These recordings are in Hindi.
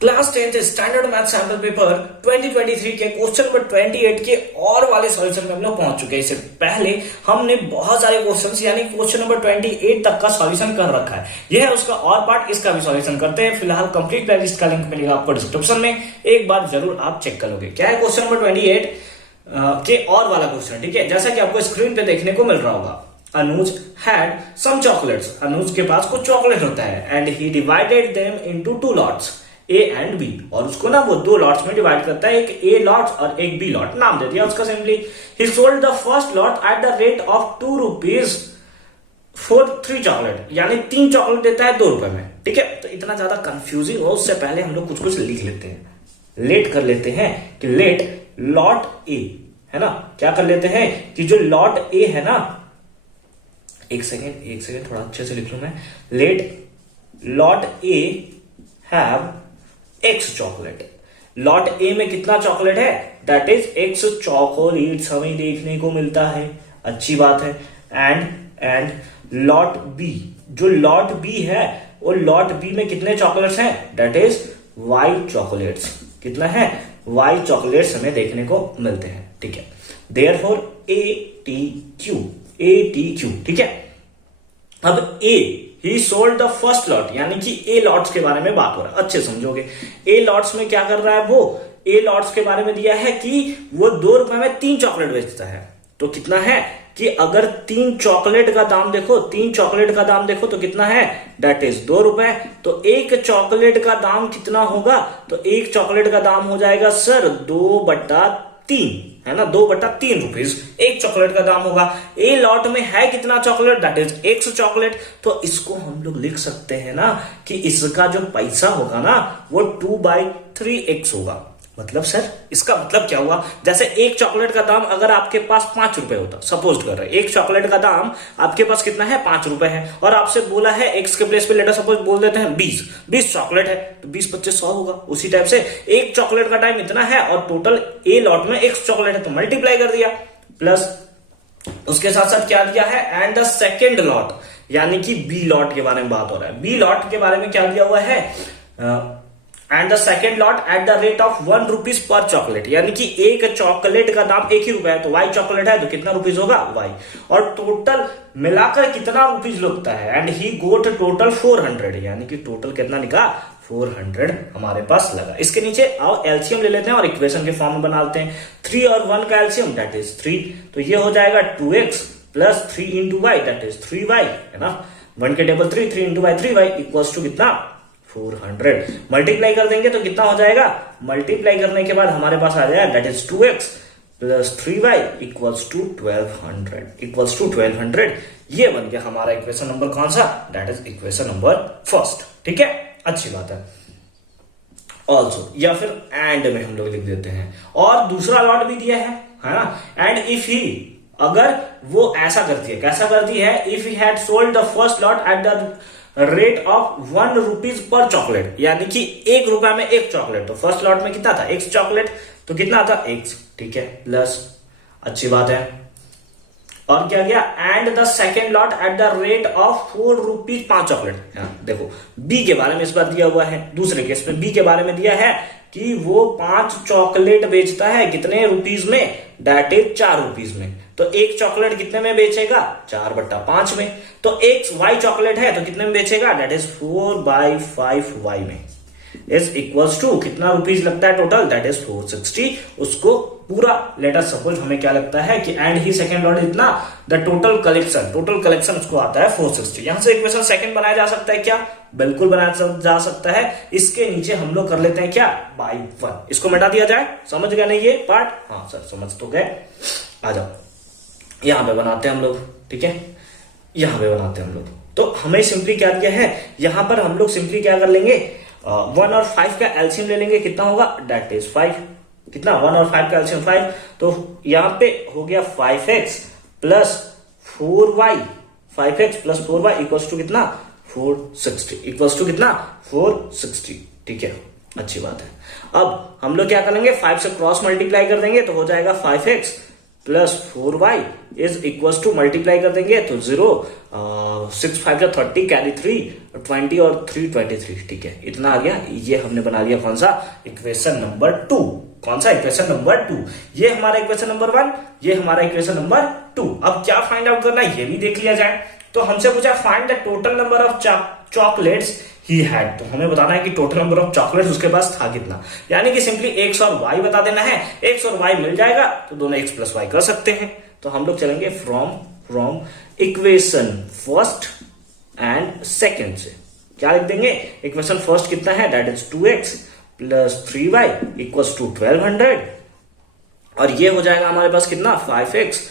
Class 10th standard math sample paper 2023 के क्वेश्चन नंबर 28 के और वाले सॉल्यूशन में हम लोग पहुंच चुके हैं। इससे पहले हमने बहुत सारे क्वेश्चंस यानी क्वेश्चन नंबर 28 तक का सॉल्यूशन कर रखा है। यह है उसका और पार्ट, इसका भी सॉल्यूशन करते हैं। फिलहाल कंप्लीट प्लेलिस्ट का लिंक मिलेगा आपको डिस्क्रिप्शन में, एक बार जरूर आप चेक कर लोगे। क्या है क्वेश्चन नंबर 28 के और वाला क्वेश्चन, ठीक है। जैसा कि आपको स्क्रीन पे देखने को मिल रहा होगा, अनुज हैड सम चॉकलेट्स। अनुज के पास कुछ चॉकलेट होता है and he divided them into two lots, A and B. और उसको ना वो दो लॉट्स में डिवाइड करता है, एक ए लॉट और एक बी लॉट। नाम दे दिया उसका simply. He sold the first lot at the rate of 2 rupees for 3 chocolate, यानी 3 चॉकलेट देता है 2 रुपए में, ठीक है। तो इतना ज्यादा कंफ्यूजिंग हो उससे पहले हम लोग कुछ कुछ लिख लेते हैं, लेट कर लेते हैं कि लेट लॉट ए है ना, क्या कर लेते हैं कि जो लॉट ए है ना, एक सेकेंड थोड़ा अच्छे से लिख लू मैं। Let lot A have x chocolate. Lot A में कितना चॉकलेट है, दैट इज एक्स चॉकलेट्स हमें देखने को मिलता है, अच्छी बात है। एंड लॉट बी, जो लॉट बी है वो लॉट बी में कितने चॉकलेट्स हैं, दैट इज वाई चॉकलेट्स। कितना है, वाई चॉकलेट्स हमें देखने को मिलते हैं, ठीक है। देयरफॉर ए टी क्यू, ठीक है। अब A he sold the first lot, यानी कि ए लॉट्स के बारे में बात हो रहा है, अच्छे समझोगे। ए लॉट्स में क्या कर रहा है वो, ए लॉट्स के बारे में दिया है कि वो 2 रुपए में 3 चॉकलेट बेचता है। तो कितना है कि अगर 3 चॉकलेट का दाम देखो, 3 चॉकलेट का दाम देखो तो कितना है, दैट इज 2 रुपए। तो एक चॉकलेट का दाम कितना होगा, तो एक चॉकलेट का दाम हो जाएगा सर 2/3, है ना, 2/3 रुपीज एक चॉकलेट का दाम होगा। ए लॉट में है कितना chocolate, that is x chocolate. तो इसको हम लोग लिख सकते हैं ना कि इसका जो पैसा होगा ना वो 2/3x होगा। मतलब सर इसका मतलब क्या हुआ, जैसे एक चॉकलेट का दाम अगर आपके पास 5 रुपए होता, सपोज कर रहे हैं एक चॉकलेट का दाम आपके पास कितना है, 5 रुपए है, और आपसे बोला है एक्स के प्लेस पे लेटर सपोज बोल देते हैं 20 चॉकलेट है, तो 20×25 100 होगा। उसी टाइप से एक चॉकलेट का टाइम इतना है और टोटल ए लॉट में एक्स चॉकलेट है, तो मल्टीप्लाई कर दिया, प्लस उसके साथ साथ क्या दिया है, एंड द सेकेंड लॉट, यानी कि बी लॉट के बारे में बात हो रहा है। बी लॉट के बारे में क्या दिया हुआ है, and the second lot at the rate of 1 rupees per chocolate, यानी कि एक चॉकलेट का दाम 1 ही रुपया है, तो वाई चॉकलेट है तो कितना रुपीज होगा, वाई। और टोटल मिलाकर कितना रुपीज लगता है, एंड ही गोट टोटल 400, यानी कि टोटल कितना निकला, 400 हमारे पास लगा। इसके नीचे आओ एलसीएम ले लेते हैं और इक्वेशन के फॉर्म में बना लेते हैं। 3 और 1 का एलसीएम दैट इज 3, तो ये हो जाएगा 2x plus 3 into Y that is 3y, है ना। 1 के table 3 into Y 3y equals to कितना, 400। मल्टीप्लाई कर देंगे तो कितना हो जाएगा, मल्टीप्लाई करने के बाद हमारे पास आ जाएगा that is 2x plus 3y equals to 1200, ये बन गया हमारा इक्वेशन नंबर कौन सा, that is equation number first, ठीक है, अच्छी बात है। ऑल्सो या फिर एंड में हम लोग लिख देते हैं, और दूसरा लॉट भी दिया है ना, एंड इफ ही, अगर वो ऐसा करती है, कैसा करती है, if he had sold the first lot at the rate of 1 rupees per chocolate, यानी कि 1 रुपया में एक चॉकलेट, तो फर्स्ट लॉट में कितना था, एक्स चॉकलेट, तो कितना था एक्स, ठीक है, प्लस, अच्छी बात है। और क्या गया, and the second lot at the rate of 4 rupees 5 chocolate. देखो बी के बारे में इस बार दिया हुआ है, दूसरे केस में बी के बारे में दिया है कि वो 5 चॉकलेट बेचता है, कितने रुपीज में, दैट इज 4 रुपीज में। तो एक चॉकलेट कितने में बेचेगा, 4/5 में। तो एक वाई चॉकलेट है तो कितने में बेचेगा, दैट इज 4/5y में, इज इक्वल्स टू कितना रुपीज लगता है टोटल, दैट इज 460। उसको पूरा लेटर सपोज हमें क्या लगता है कि एंड ही सेकेंड लॉट इतना, द टोटल कलेक्शन उसको आता है 460। यहां से इक्वेशन सेकंड बनाया जा सकता है क्या, बिल्कुल बनाया जा सकता है। इसके नीचे हम लोग कर लेते हैं क्या, बाई 1, इसको मिटा दिया जाए। समझ गए ना ये पार्ट, हाँ सर समझ तो गए। आ जाओ यहां पे बनाते हैं हम लोग, ठीक है, यहां पे बनाते हैं हम लोग। तो हमें सिंपली क्या दिया है, यहां पर हम लोग सिंपली क्या कर लेंगे, 1 और 5 का एलसीएम ले लेंगे, कितना होगा, दैट इज 5, कितना, 1 और 5 का एलसीएम 5, तो यहां पे हो गया 5x plus 4y, 5x plus 4y equals to कितना, 460, इक्वल्स टू कितना, 460, ठीक है, अच्छी बात है। अब हम लोग क्या करेंगे, 5 से क्रॉस मल्टीप्लाई कर देंगे तो हो जाएगा 5x plus 4y is equal to, multiply कर देंगे तो 0, 6 5 जा 30, कैरी 3, 20 और 3 23, ठीक है, इतना आ गया। ये हमने बना लिया कौन सा, इक्वेशन नंबर 2। कौन सा, इक्वेशन नंबर 2। ये हमारा इक्वेशन नंबर 1, ये हमारा इक्वेशन नंबर 2। अब क्या फाइंड आउट करना है ये भी देख लिया जाए। तो हमसे पूछा find the total number of chocolates he had, तो हमें बताना है कि टोटल नंबर ऑफ चॉकलेट्स उसके पास था कितना, यानी कि सिंपली x और y बता देना है। x और y मिल जाएगा तो दोनों x प्लस y कर सकते हैं। तो हम लोग चलेंगे from equation first and second से। क्या लिख देंगे, इक्वेशन फर्स्ट कितना है, that is 2x plus 3y equals to 1200, और ये हो जाएगा हमारे पास कितना, 5x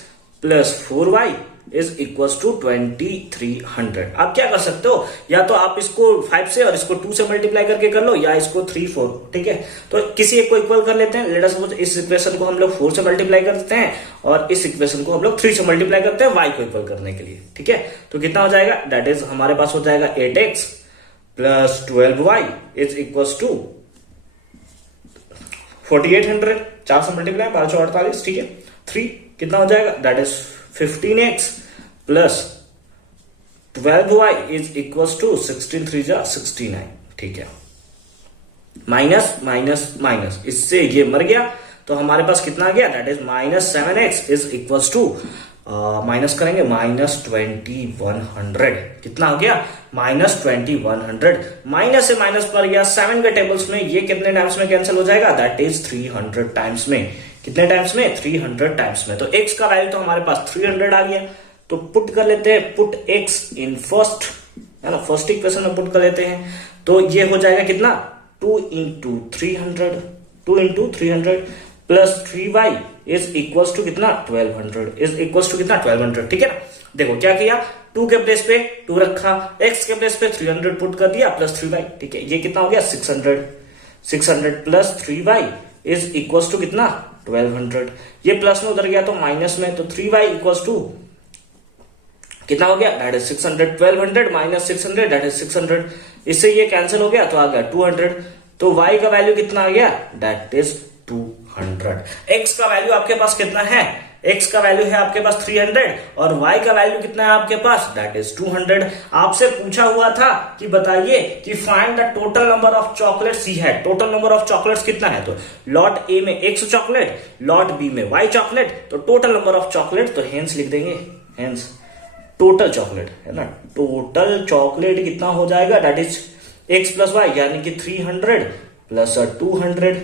plus 4y is equals to 2300। आप क्या कर सकते हो, या तो आप इसको 5 से और इसको 2 से मल्टीप्लाई करके कर लो, या इसको 3 4, ठीक है। तो किसी एक को इक्वल कर लेते हैं। लेट अस सपोज इस इक्वेशन को हम लोग 4 से मल्टीप्लाई कर देते हैं और इस इक्वेशन को हम लोग 3 से मल्टीप्लाई करते हैं y को इक्वल करने के लिए, ठीक है। तो कितना हो जाएगा, दैट इज हमारे पास हो जाएगा 8x plus 12y is equals to 4800, 4 से मल्टीप्लाई 1248, ठीक है। 3 कितना हो जाएगा, that is 15x plus 12y is equals to 16 3 जा 69, ठीक है। माइनस माइनस माइनस, इससे ये मर गया तो हमारे पास कितना आ गया, that is minus 7x is equals to, minus करेंगे माइनस 2100, कितना हो गया, माइनस 2100। माइनस से माइनस पर गया, 7 के टेबल्स में ये कितने टाइम्स में कैंसिल हो जाएगा, दैट इज 300 टाइम्स में। कितने टाइम्स में, 300 टाइम्स में। तो x का वैल्यू तो हमारे पास 300 आ गया। तो पुट कर लेते हैं, पुट x इन फर्स्ट, है ना, फर्स्ट इक्वेशन में पुट कर लेते हैं। तो ये हो जाएगा कितना, 2 into 300 plus 3y is equals to कितना, 1200 इज इक्वल्स टू कितना, 1200, ठीक है ना। देखो क्या किया, 2 के प्लेस पे 2 रखा, x के प्लेस पे 300 पुट कर दिया प्लस 3y, ठीक है। ये कितना हो गया, 600 plus 3y is equals to कितना, 1200। ये प्लस में उधर गया तो माइनस में, तो 3y इक्वल्स टू कितना हो गया, that is 600, 1200 minus 600 that is 600। इससे ये कैंसिल हो गया तो आ गया 200। तो y का वैल्यू कितना आ गया, दैट इज 200। x का वैल्यू आपके पास कितना है, x का वैल्यू है आपके पास 300 और y का वैल्यू कितना है आपके पास, दैट इज 200। आपसे पूछा हुआ था कि बताइए कि find the total number of chocolates ही है। टोटल नंबर ऑफ चॉकलेट्स कितना है, तो लॉट ए में x चॉकलेट, लॉट बी में y चॉकलेट, तो टोटल नंबर ऑफ चॉकलेट, तो हेंस लिख देंगे, हेंस टोटल चॉकलेट, है ना। टोटल चॉकलेट कितना हो जाएगा, that is x plus y, यानी कि 300 प्लस 200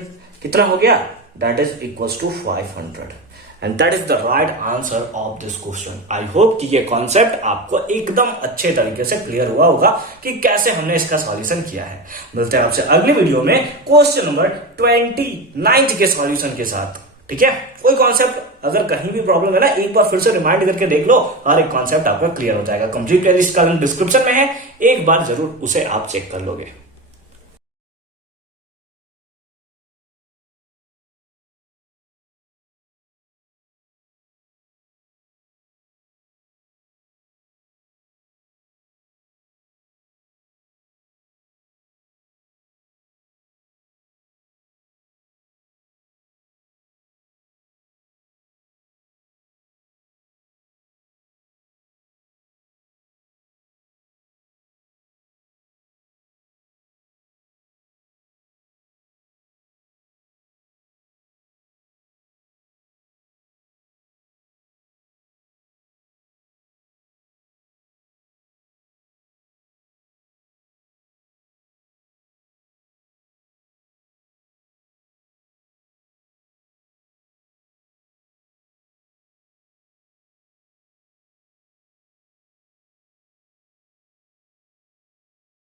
कितना हो गया, that is equals to 500। And that is the right answer of this question. I hope कि ये कॉन्सेप्ट आपको एकदम अच्छे तरीके से क्लियर हुआ होगा कि कैसे हमने इसका सॉल्यूशन किया है। मिलते हैं आपसे अगली वीडियो में क्वेश्चन नंबर 29 के सॉल्यूशन के साथ, ठीक है। कोई कॉन्सेप्ट अगर कहीं भी प्रॉब्लम है ना, एक बार फिर से रिमाइंड करके देख लो, हर एक कॉन्सेप्ट आपका क्लियर हो जाएगा। कंप्लीट प्लेलिस्ट का लिंक डिस्क्रिप्शन में है, एक बार जरूर उसे आप चेक कर लोगे।